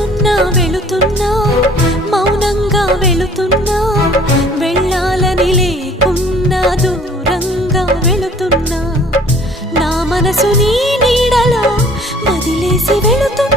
వెళుతున్నా వెళుతున్నా మౌనంగా వెళుతున్నా వెళ్ళాలని లేకున్నా దూరంగా వెళుతున్నా నా మనసు నీ నీడలో వదిలేసి వెళుతున్నా